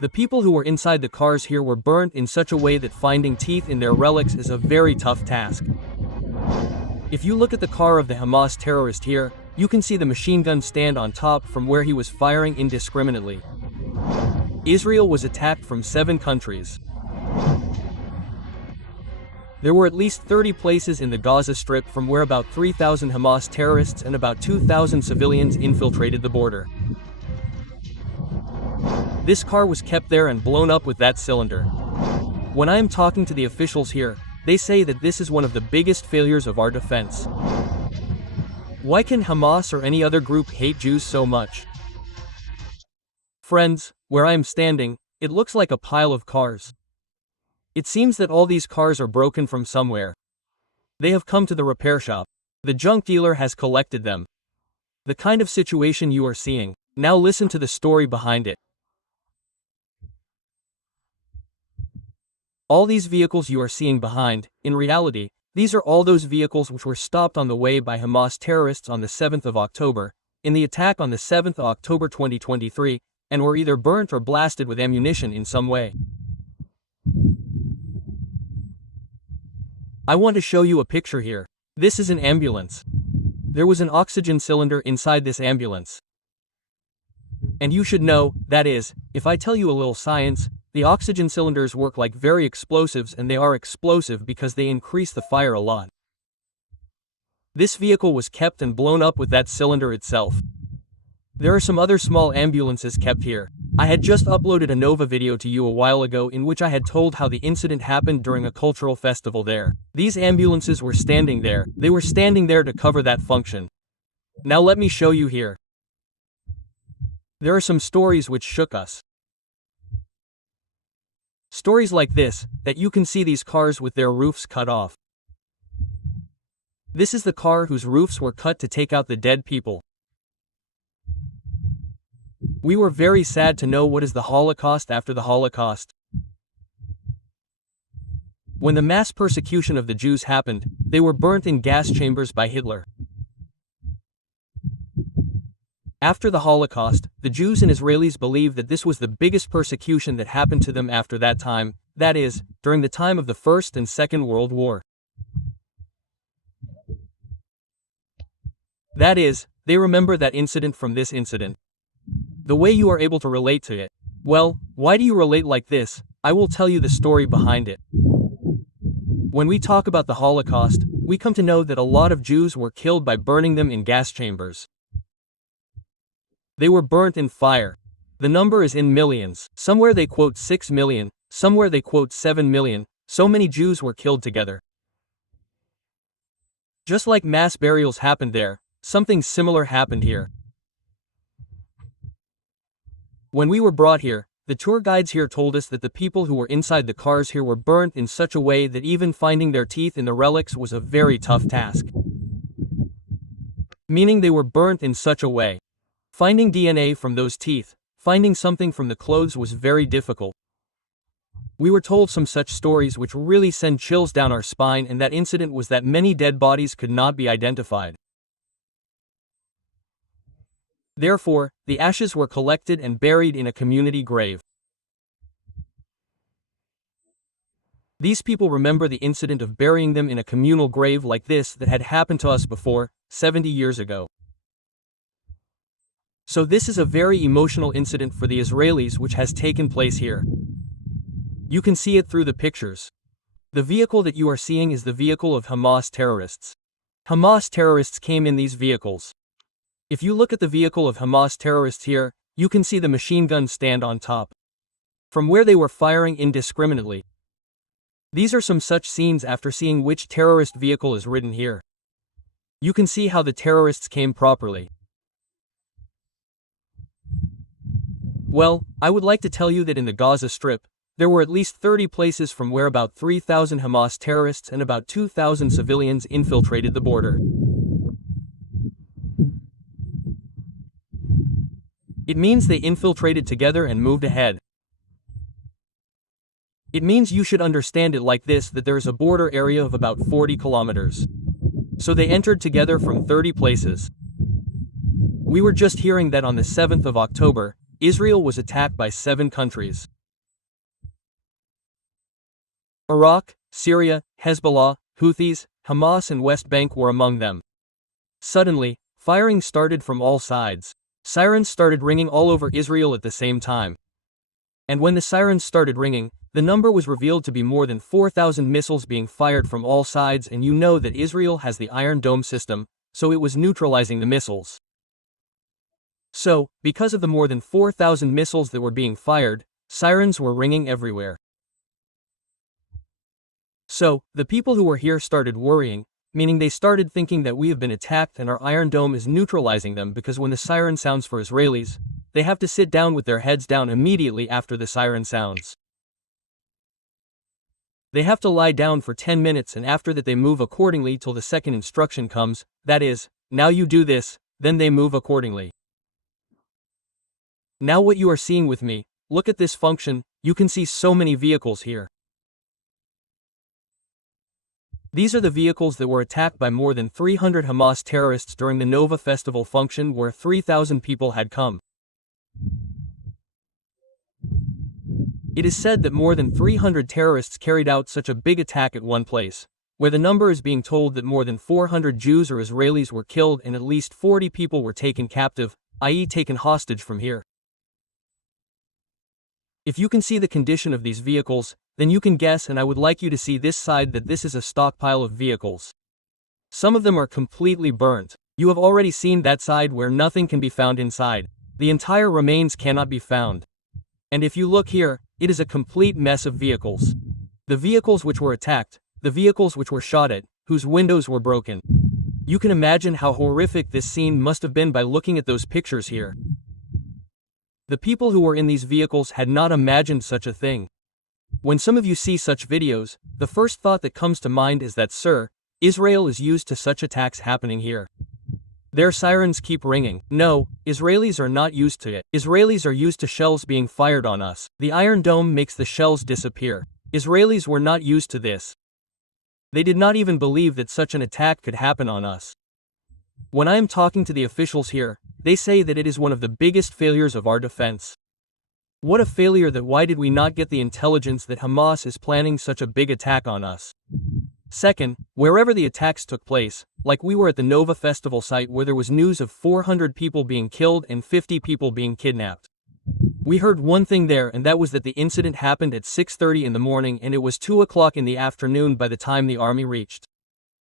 The people who were inside the cars here were burnt in such a way that finding teeth in their relics is a very tough task. If you look at the car of the Hamas terrorist here, you can see the machine gun stand on top from where he was firing indiscriminately. Israel was attacked from 7 countries. There were at least 30 places in the Gaza Strip from where about 3,000 Hamas terrorists and about 2,000 civilians infiltrated the border. This car was kept there and blown up with that cylinder. When I am talking to the officials here, they say that this is one of the biggest failures of our defense. Why can Hamas or any other group hate Jews so much? Friends, where I am standing, it looks like a pile of cars. It seems that all these cars are broken from somewhere. They have come to the repair shop. The junk dealer has collected them. The kind of situation you are seeing. Now listen to the story behind it. All these vehicles you are seeing behind, in reality, these are all those vehicles which were stopped on the way by Hamas terrorists on the 7th of October, in the attack on the 7th of October 2023, and were either burnt or blasted with ammunition in some way. I want to show you a picture here. This is an ambulance. There was an oxygen cylinder inside this ambulance. And you should know, that is, if I tell you a little science, the oxygen cylinders work like very explosives, and they are explosive because they increase the fire a lot. This vehicle was kept and blown up with that cylinder itself. There are some other small ambulances kept here. I had just uploaded a Nova video to you a while ago in which I had told how the incident happened during a cultural festival there. These ambulances were standing there. They were standing there to cover that function. Now let me show you here. There are some stories which shook us. Stories like this, that you can see these cars with their roofs cut off. This is the car whose roofs were cut to take out the dead people. We were very sad to know what is the Holocaust after the Holocaust. When the mass persecution of the Jews happened, they were burnt in gas chambers by Hitler. After the Holocaust, the Jews and Israelis believe that this was the biggest persecution that happened to them after that time, that is, during the time of the First and Second World War. That is, they remember that incident from this incident. The way you are able to relate to it. Well, why do you relate like this? I will tell you the story behind it. When we talk about the Holocaust, we come to know that a lot of Jews were killed by burning them in gas chambers. They were burnt in fire. The number is in millions. Somewhere they quote 6 million, somewhere they quote 7 million, so many Jews were killed together. Just like mass burials happened there, something similar happened here. When we were brought here, the tour guides here told us that the people who were inside the cars here were burnt in such a way that even finding their teeth in the relics was a very tough task. Meaning they were burnt in such a way. Finding DNA from those teeth, finding something from the clothes was very difficult. We were told some such stories which really send chills down our spine, and that incident was that many dead bodies could not be identified. Therefore, the ashes were collected and buried in a community grave. These people remember the incident of burying them in a communal grave like this that had happened to us before, 70 years ago. So this is a very emotional incident for the Israelis which has taken place here. You can see it through the pictures. The vehicle that you are seeing is the vehicle of Hamas terrorists. Hamas terrorists came in these vehicles. If you look at the vehicle of Hamas terrorists here, you can see the machine gun stand on top, from where they were firing indiscriminately. These are some such scenes after seeing which terrorist vehicle is ridden here. You can see how the terrorists came properly. Well, I would like to tell you that in the Gaza Strip, there were at least 30 places from where about 3,000 Hamas terrorists and about 2,000 civilians infiltrated the border. It means they infiltrated together and moved ahead. It means you should understand it like this, that there is a border area of about 40 kilometers. So they entered together from 30 places. We were just hearing that on the 7th of October, Israel was attacked by 7 countries. Iraq, Syria, Hezbollah, Houthis, Hamas and West Bank were among them. Suddenly, firing started from all sides. Sirens started ringing all over Israel at the same time. And when the sirens started ringing, the number was revealed to be more than 4,000 missiles being fired from all sides, and you know that Israel has the Iron Dome system, so it was neutralizing the missiles. So, because of the more than 4,000 missiles that were being fired, sirens were ringing everywhere. So, the people who were here started worrying, meaning they started thinking that we have been attacked and our Iron Dome is neutralizing them, because when the siren sounds for Israelis, they have to sit down with their heads down immediately after the siren sounds. They have to lie down for 10 minutes, and after that they move accordingly till the second instruction comes, that is, now you do this, then they move accordingly. Now what you are seeing with me, look at this function, you can see so many vehicles here. These are the vehicles that were attacked by more than 300 Hamas terrorists during the Nova Festival function, where 3,000 people had come. It is said that more than 300 terrorists carried out such a big attack at one place, where the number is being told that more than 400 Jews or Israelis were killed and at least 40 people were taken captive, i.e. taken hostage from here. If you can see the condition of these vehicles, then you can guess, and I would like you to see this side, that this is a stockpile of vehicles. Some of them are completely burnt. You have already seen that side where nothing can be found inside. The entire remains cannot be found. And if you look here, it is a complete mess of vehicles. The vehicles which were attacked, the vehicles which were shot at, whose windows were broken. You can imagine how horrific this scene must have been by looking at those pictures here. The people who were in these vehicles had not imagined such a thing. When some of you see such videos, the first thought that comes to mind is that, sir, Israel is used to such attacks happening here. Their sirens keep ringing. No, Israelis are not used to it. Israelis are used to shells being fired on us. The Iron Dome makes the shells disappear. Israelis were not used to this. They did not even believe that such an attack could happen on us. When I am talking to the officials here, they say that it is one of the biggest failures of our defense. What a failure! That why did we not get the intelligence that Hamas is planning such a big attack on us? Second, wherever the attacks took place, like we were at the Nova Festival site where there was news of 400 people being killed and 50 people being kidnapped. We heard one thing there, and that was that the incident happened at 6:30 in the morning and it was 2 o'clock in the afternoon by the time the army reached.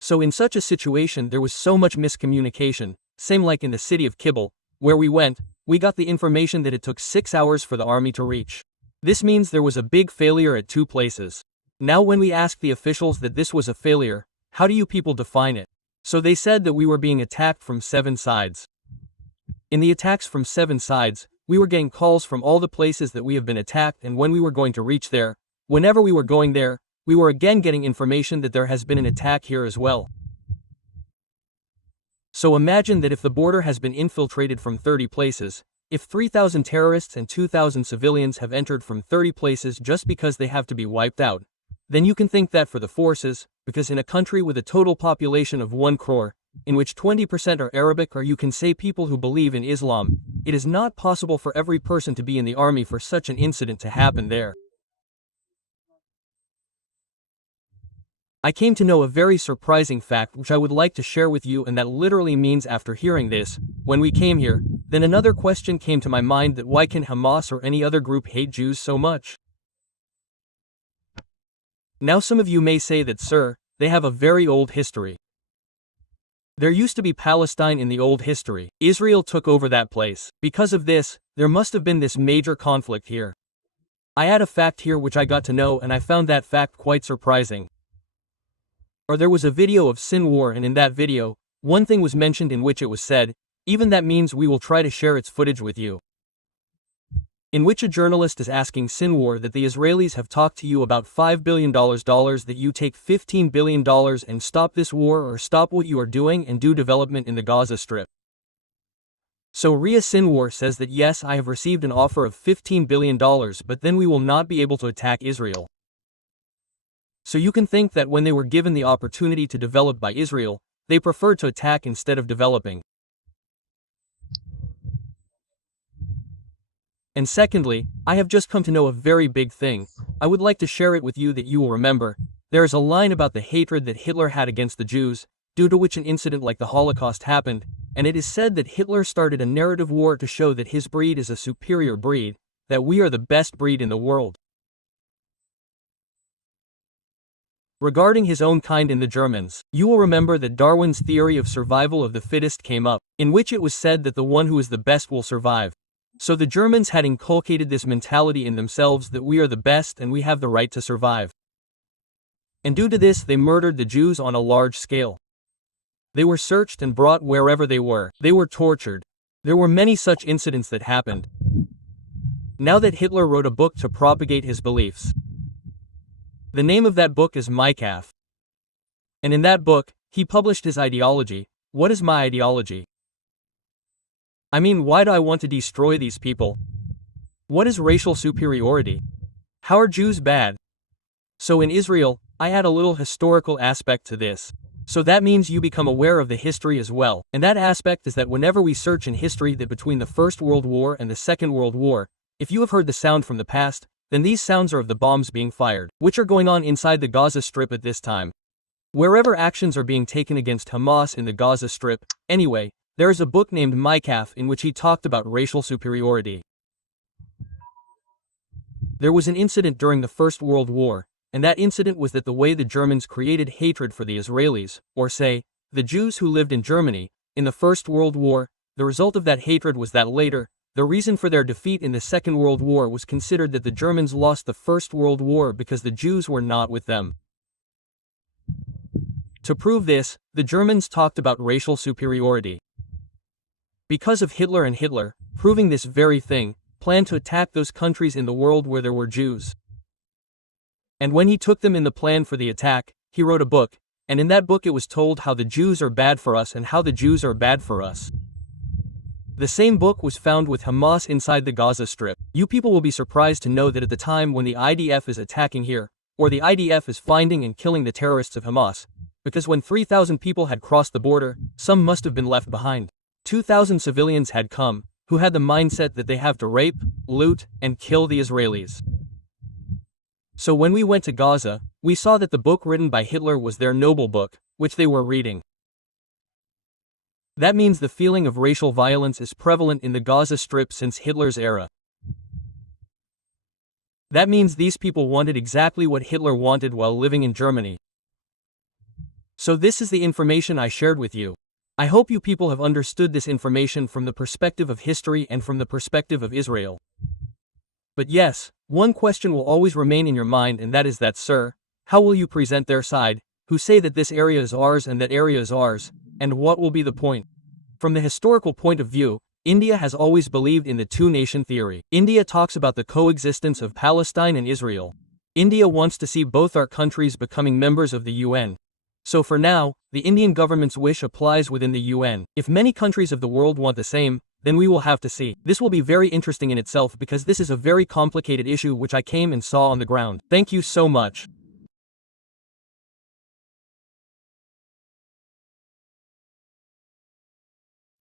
So in such a situation there was so much miscommunication, same like in the city of Kibble, where we went, we got the information that it took 6 hours for the army to reach. This means there was a big failure at 2 places. Now when we asked the officials that this was a failure, how do you people define it? So they said that we were being attacked from 7 sides. In the attacks from 7 sides, we were getting calls from all the places that we have been attacked, and when we were going to reach there, whenever we were going there, we were again getting information that there has been an attack here as well. So imagine that if the border has been infiltrated from 30 places, if 3,000 terrorists and 2,000 civilians have entered from 30 places just because they have to be wiped out, then you can think that for the forces, because in a country with a total population of 1 crore, in which 20% are Arabic, or you can say people who believe in Islam, it is not possible for every person to be in the army for such an incident to happen there. I came to know a very surprising fact which I would like to share with you, and that literally means after hearing this, when we came here, then another question came to my mind, that why can Hamas or any other group hate Jews so much? Now some of you may say that, sir, they have a very old history. There used to be Palestine in the old history. Israel took over that place. Because of this, there must have been this major conflict here. I had a fact here which I got to know, and I found that fact quite surprising. Or there was a video of Sin War, and in that video, one thing was mentioned in which it was said, even that means we will try to share its footage with you. In which a journalist is asking Sin War that the Israelis have talked to you about $5 billion, that you take $15 billion and stop this war, or stop what you are doing and do development in the Gaza Strip. So Ria Sin War says that yes, I have received an offer of $15 billion, but then we will not be able to attack Israel. So you can think that when they were given the opportunity to develop by Israel, they preferred to attack instead of developing. And secondly, I have just come to know a very big thing. I would like to share it with you that you will remember. There is a line about the hatred that Hitler had against the Jews, due to which an incident like the Holocaust happened, and it is said that Hitler started a narrative war to show that his breed is a superior breed, that we are the best breed in the world. Regarding his own kind in the Germans, you will remember that Darwin's theory of survival of the fittest came up, in which it was said that the one who is the best will survive. So the Germans had inculcated this mentality in themselves that we are the best and we have the right to survive. And due to this they murdered the Jews on a large scale. They were searched and brought wherever they were. They were tortured. There were many such incidents that happened. Now that Hitler wrote a book to propagate his beliefs. The name of that book is My Kampf. And in that book, he published his ideology. What is my ideology? I mean, why do I want to destroy these people? What is racial superiority? How are Jews bad? So in Israel, I add a little historical aspect to this. So that means you become aware of the history as well. And that aspect is that whenever we search in history that between the First World War and the Second World War, if you have heard the sound from the past, then these sounds are of the bombs being fired, which are going on inside the Gaza Strip at this time. Wherever actions are being taken against Hamas in the Gaza Strip, anyway, there is a book named My Kampf in which he talked about racial superiority. There was an incident during the First World War, and that incident was that the way the Germans created hatred for the Israelis, or say, the Jews who lived in Germany, in the First World War, the result of that hatred was that later, the reason for their defeat in the Second World War was considered that the Germans lost the First World War because the Jews were not with them. To prove this, the Germans talked about racial superiority. Because of Hitler, and Hitler, proving this very thing, planned to attack those countries in the world where there were Jews. And when he took them in the plan for the attack, he wrote a book, and in that book it was told how the Jews are bad for us and how the Jews are bad for us. The same book was found with Hamas inside the Gaza Strip. You people will be surprised to know that at the time when the IDF is attacking here, or the IDF is finding and killing the terrorists of Hamas, because when 3,000 people had crossed the border, some must have been left behind. 2,000 civilians had come, who had the mindset that they have to rape, loot, and kill the Israelis. So when we went to Gaza, we saw that the book written by Hitler was their noble book, which they were reading. That means the feeling of racial violence is prevalent in the Gaza Strip since Hitler's era. That means these people wanted exactly what Hitler wanted while living in Germany. So this is the information I shared with you. I hope you people have understood this information from the perspective of history and from the perspective of Israel. But yes, one question will always remain in your mind, and that is that, sir, how will you present their side, who say that this area is ours and that area is ours, and what will be the point? From the historical point of view, India has always believed in the two-nation theory. India talks about the coexistence of Palestine and Israel. India wants to see both our countries becoming members of the UN. So for now, the Indian government's wish applies within the UN. If many countries of the world want the same, then we will have to see. This will be very interesting in itself because this is a very complicated issue which I came and saw on the ground. Thank you so much.